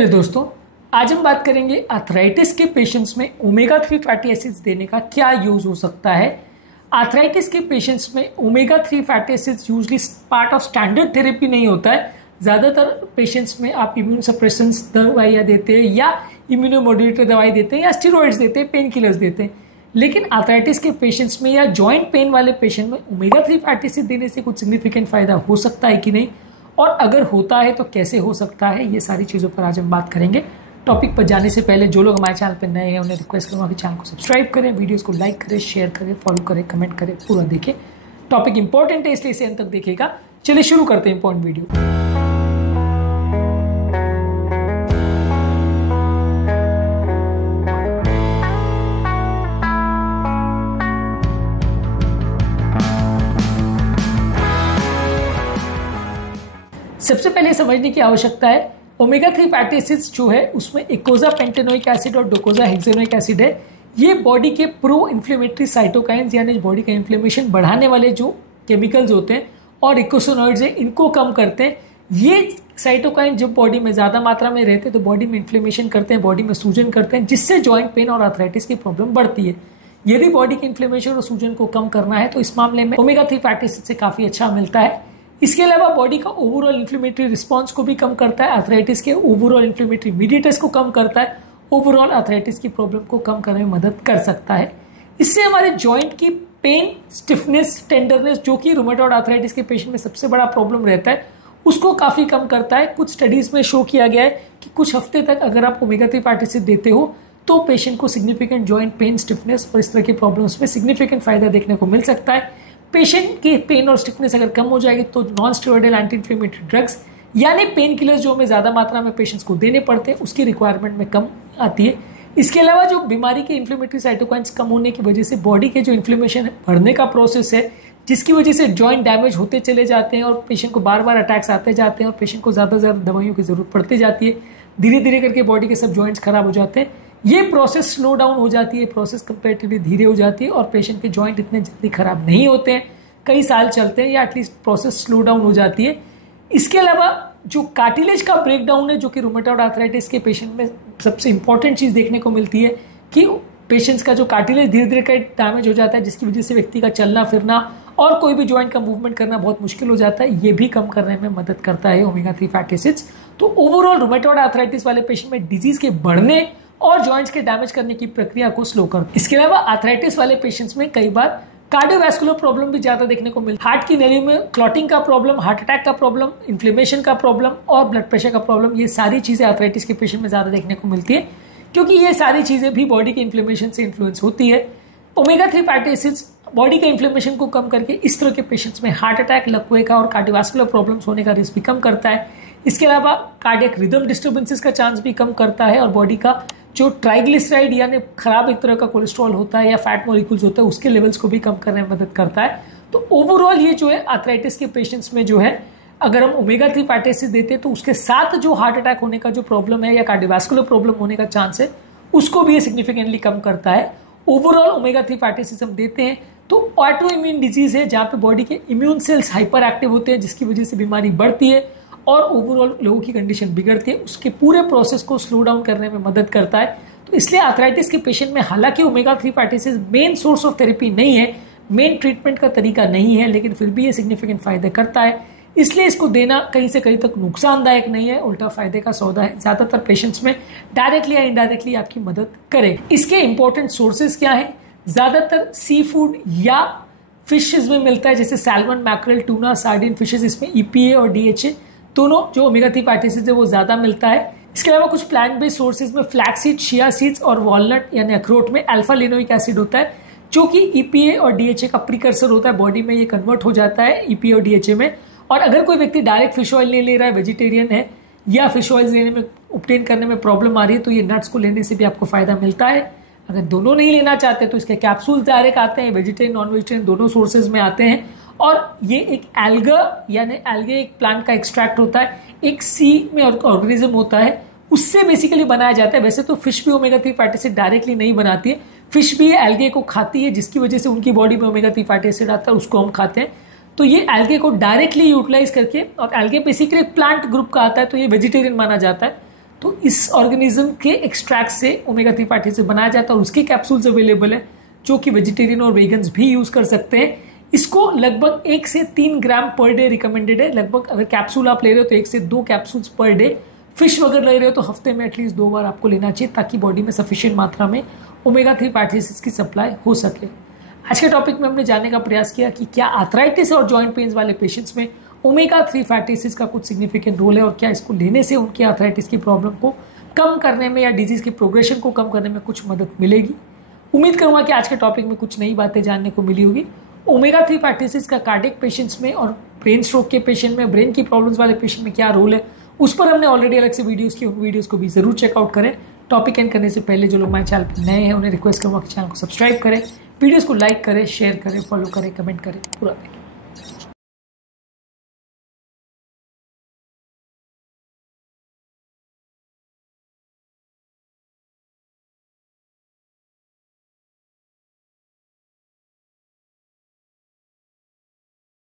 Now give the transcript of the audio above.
Hello दोस्तों, आज हम बात करेंगे आर्थराइटिस के पेशेंट्स में ओमेगा 3 फैटी एसिड्स देने का क्या यूज हो सकता है। आर्थराइटिस के पेशेंट्स में omega 3 fatty acids usually part of standard therapy नहीं होता है। ज़्यादातर पेशेंट्स में आप इम्यून सप्रेशंस दवाइयाँ देते हैं या इम्यूनोमोड्यूलेटर दवाई देते हैं या स्टेरॉइड्स देते हैं, पेन किलर्स देते हैं। लेकिन आर्थराइटिस के पेशेंट्स में या जॉइंट पेन वाले पेशेंट में ओमेगा 3 फैटी एसिड देने से कुछ सिग्निफिकेंट फायदा हो सकता है कि नहीं, और अगर होता है तो कैसे हो सकता है, ये सारी चीज़ों पर आज हम बात करेंगे। टॉपिक पर जाने से पहले जो लोग हमारे चैनल पर नए हैं उन्हें रिक्वेस्ट करूँगा कि चैनल को सब्सक्राइब करें, वीडियोस को लाइक करें, शेयर करें, फॉलो करें, कमेंट करें, पूरा देखें। टॉपिक इंपॉर्टेंट है इसलिए इसे अंत तक देखिएगा। चलिए शुरू करते हैं इंपॉर्टेंट वीडियो। सबसे पहले समझने की आवश्यकता है ओमेगा 3 फैटी एसिड्स जो है उसमें इकोजा पेंटेनोइक एसिड और डोकोजा हेक्सेनोइक एसिड है। ये बॉडी के प्रो इन्फ्लेमेटरी साइटोकाइंस यानी बॉडी का इन्फ्लेमेशन बढ़ाने वाले जो केमिकल्स होते हैं और इकोसोनॉइड्स हैं, इनको कम करते हैं। ये साइटोकाइन जब बॉडी में ज़्यादा मात्रा में रहते हैं तो बॉडी में इन्फ्लेमेशन करते हैं, बॉडी में सूजन करते हैं, जिससे जॉइंट पेन और आर्थराइटिस की प्रॉब्लम बढ़ती है। यदि बॉडी के इन्फ्लेमेशन और सूजन को कम करना है तो इस मामले में ओमेगा 3 फैटी एसिड से काफ़ी अच्छा मिलता है। इसके अलावा बॉडी का ओवरऑल इन्फ्लेमेटरी रिस्पांस को भी कम करता है, आर्थराइटिस के ओवरऑल इन्फ्लेमेटरी मीडिएटर्स को कम करता है, ओवरऑल आर्थराइटिस की प्रॉब्लम को कम करने में मदद कर सकता है। इससे हमारे जॉइंट की पेन, स्टिफनेस, टेंडरनेस जो कि रूमेटॉइड आर्थराइटिस के पेशेंट में सबसे बड़ा प्रॉब्लम रहता है, उसको काफ़ी कम करता है। कुछ स्टडीज़ में शो किया गया है कि कुछ हफ्ते तक अगर आप ओमेगा 3 फैटी एसिड देते हो तो पेशेंट को सिग्निफिकेंट जॉइंट पेन, स्टिफनेस और इस तरह की प्रॉब्लम्स में सिग्निफिकेंट फायदा देखने को मिल सकता है। पेशेंट की पेन और स्टिफनेस अगर कम हो जाएगी तो non steroidal anti inflammatory drugs यानी पेन किलर्स जो हमें ज़्यादा मात्रा में पेशेंट्स को देने पड़ते हैं उसकी रिक्वायरमेंट में कम आती है। इसके अलावा जो बीमारी के इन्फ्लेमेटरी साइटोकाइंस कम होने की वजह से बॉडी के जो इन्फ्लेमेशन है बढ़ने का प्रोसेस है, जिसकी वजह से जॉइंट डैमेज होते चले जाते हैं और पेशेंट को बार बार अटैक्स आते जाते हैं और पेशेंट को ज़्यादा से ज़्यादा दवाइयों की ज़रूरत पड़ती जाती है। धीरे धीरे करके बॉडी के सब जॉइंट्स खराब हो जाते हैं। ये प्रोसेस स्लो डाउन हो जाती है, प्रोसेस कंपेरेटिवली धीरे हो जाती है और पेशेंट के जॉइंट इतने जल्दी खराब नहीं होते हैं, कई साल चलते हैं या एटलीस्ट प्रोसेस स्लो डाउन हो जाती है। इसके अलावा जो कार्टिलेज का ब्रेकडाउन है जो कि रूमेटॉइड आर्थराइटिस के पेशेंट में सबसे इंपॉर्टेंट चीज़ देखने को मिलती है कि पेशेंट्स का जो कार्टिलेज धीरे धीरे डैमेज हो जाता है, जिसकी वजह से व्यक्ति का चलना फिरना और कोई भी जॉइंट का मूवमेंट करना बहुत मुश्किल हो जाता है। ये भी कम करने में मदद करता है ओमेगा 3 फैटी एसिड्स। तो ओवरऑल रूमेटॉइड आर्थराइटिस वाले पेशेंट में डिजीज के बढ़ने और जॉइंट्स के डैमेज करने की प्रक्रिया को स्लो करता है। इसके अलावा आर्थराइटिस वाले पेशेंट्स में कई बार कार्डियोवैस्कुलर प्रॉब्लम भी ज्यादा देखने को मिलता है। हार्ट की नलियों में क्लॉटिंग का प्रॉब्लम, हार्ट अटैक का प्रॉब्लम, इन्फ्लेमेशन का प्रॉब्लम और ब्लड प्रेशर का प्रॉब्लम, ये सारी चीजें आर्थराइटिस के पेशेंट में ज्यादा देखने को मिलती है क्योंकि ये सारी चीजें भी बॉडी के इन्फ्लेमेशन से इन्फ्लुएंस होती है। ओमेगा 3 फैटी एसिड्स बॉडी के इन्फ्लेमेशन को कम करके इस तरह के पेशेंट्स में हार्ट अटैक, लकवे का और कार्डियोवैस्कुलर प्रॉब्लम्स होने का रिस्क भी कम करता है। इसके अलावा कार्डियक रिदम डिस्टर्बेंसेस का चांस भी कम करता है और बॉडी का जो ट्राइग्लिसराइड यानी खराब एक तरह का कोलेस्ट्रॉल होता है या फैट मॉलिक्यूल्स होता है उसके लेवल्स को भी कम करने में मदद करता है। तो ओवरऑल ये जो है आर्थराइटिस के पेशेंट्स में जो है अगर हम ओमेगा 3 फैटी एसिड देते हैं तो उसके साथ जो हार्ट अटैक होने का जो प्रॉब्लम है या कार्डियोवैस्कुलर प्रॉब्लम होने का चांस है उसको भी ये सिग्निफिकेंटली कम करता है। ओवरऑल ओमेगा 3 फैटी एसिड हम देते हैं तो ऑटो इम्यून डिजीज है जहाँ पे बॉडी के इम्यून सेल्स हाइपर एक्टिव होते हैं, जिसकी वजह से बीमारी बढ़ती है और ओवरऑल लोगों की कंडीशन बिगड़ती है। उसके पूरे प्रोसेस को स्लो डाउन करने में मदद करता है। तो इसलिए आर्थराइटिस के पेशेंट में हालांकि omega 3 fatty acid main source of therapy नहीं है, मेन ट्रीटमेंट का तरीका नहीं है, लेकिन फिर भी ये सिग्निफिकेंट फायदे करता है। इसलिए इसको देना कहीं से कहीं तक नुकसानदायक नहीं है, उल्टा फायदे का सौदा है। ज़्यादातर पेशेंट्स में डायरेक्टली या इनडायरेक्टली आपकी मदद करे। इसके इंपॉर्टेंट सोर्सेज क्या है? ज़्यादातर सी फूड या फिशेज में मिलता है, जैसे salmon, mackerel, tuna, sardine fishes. इसमें EPA और DHA दोनों जो ओमेगा 3 फैटी एसिड है वो ज़्यादा मिलता है। इसके अलावा कुछ प्लांट बेस्ड सोर्सेज में फ्लैक्स सीड, चिया सीड्स और वॉलनट यानी अखरोट में अल्फा लिनोइक एसिड होता है जो कि EPA और DHA का प्रीकर्सर होता है। बॉडी में ये कन्वर्ट हो जाता है EPA और DHA में। और अगर कोई व्यक्ति डायरेक्ट फिश ऑयल नहीं ले रहा है, वेजिटेरियन है या फिश ऑयल लेने में ऑब्टेन करने में प्रॉब्लम आ रही है तो ये नट्स को लेने से भी आपको फायदा मिलता है। अगर दोनों नहीं लेना चाहते तो इसके कैप्सूल्स डायरेक्ट आते हैं, वेजिटेरियन नॉन वेजिटेरियन दोनों सोर्सेज में आते हैं। और ये एक एल्गा यानी एल्गे एक प्लांट का एक्सट्रैक्ट होता है, एक सी में ऑर्गेनिज्म होता है, उससे बेसिकली बनाया जाता है। वैसे तो फिश भी ओमेगा 3 फैटी एसिड डायरेक्टली नहीं बनाती है, फिश भी एल्गे को खाती है जिसकी वजह से उनकी बॉडी में ओमेगा 3 फैटी एसिड आता है, उसको हम खाते हैं। तो ये एल्गे को डायरेक्टली यूटिलाइज करके, और एल्गे बेसिकली प्लांट ग्रुप का आता है तो ये वेजिटेरियन माना जाता है। तो इस ऑर्गेनिज्म के एक्सट्रैक्ट से ओमेगा 3 फैटी एसिड बनाया जाता है और उसके कैप्सूल्स अवेलेबल है जो कि वेजिटेरियन और वेगन्स भी यूज कर सकते हैं। इसको लगभग 1 से 3 ग्राम पर डे रिकमेंडेड है। लगभग अगर कैप्सूल आप ले रहे हो तो 1 से 2 कैप्सूल्स पर डे। फिश वगैरह ले रहे हो तो हफ्ते में एटलीस्ट 2 बार आपको लेना चाहिए ताकि बॉडी में सफिशिएंट मात्रा में ओमेगा 3 फैटी एसिड्स की सप्लाई हो सके। आज के टॉपिक में हमने जानने का प्रयास किया कि क्या आर्थराइटिस और जॉइंट पेन्स वाले पेशेंट्स में ओमेगा 3 फैटी एसिड्स का कुछ सिग्निफिकेंट रोल है और क्या इसको लेने से उनके आर्थराइटिस की प्रॉब्लम को कम करने में या डिजीज के प्रोग्रेशन को कम करने में कुछ मदद मिलेगी। उम्मीद करूंगा कि आज के टॉपिक में कुछ नई बातें जानने को मिली होगी। ओमेगा 3 फैटी एसिड्स का कार्डियक पेशेंट्स में और ब्रेन स्ट्रोक के पेशेंट में, ब्रेन की प्रॉब्लम्स वाले पेशेंट में क्या रोल है, उस पर हमने ऑलरेडी अलग से वीडियोस की। उन वीडियोस को भी जरूर चेकआउट करें। टॉपिक एंड करने से पहले जो लोग हमारे चैनल पर नए हैं उन्हें रिक्वेस्ट करूंगा कि चैनल को सब्सक्राइब करें, वीडियोस को लाइक करें, शेयर करें, फॉलो करें, कमेंट करें, पूरा करें।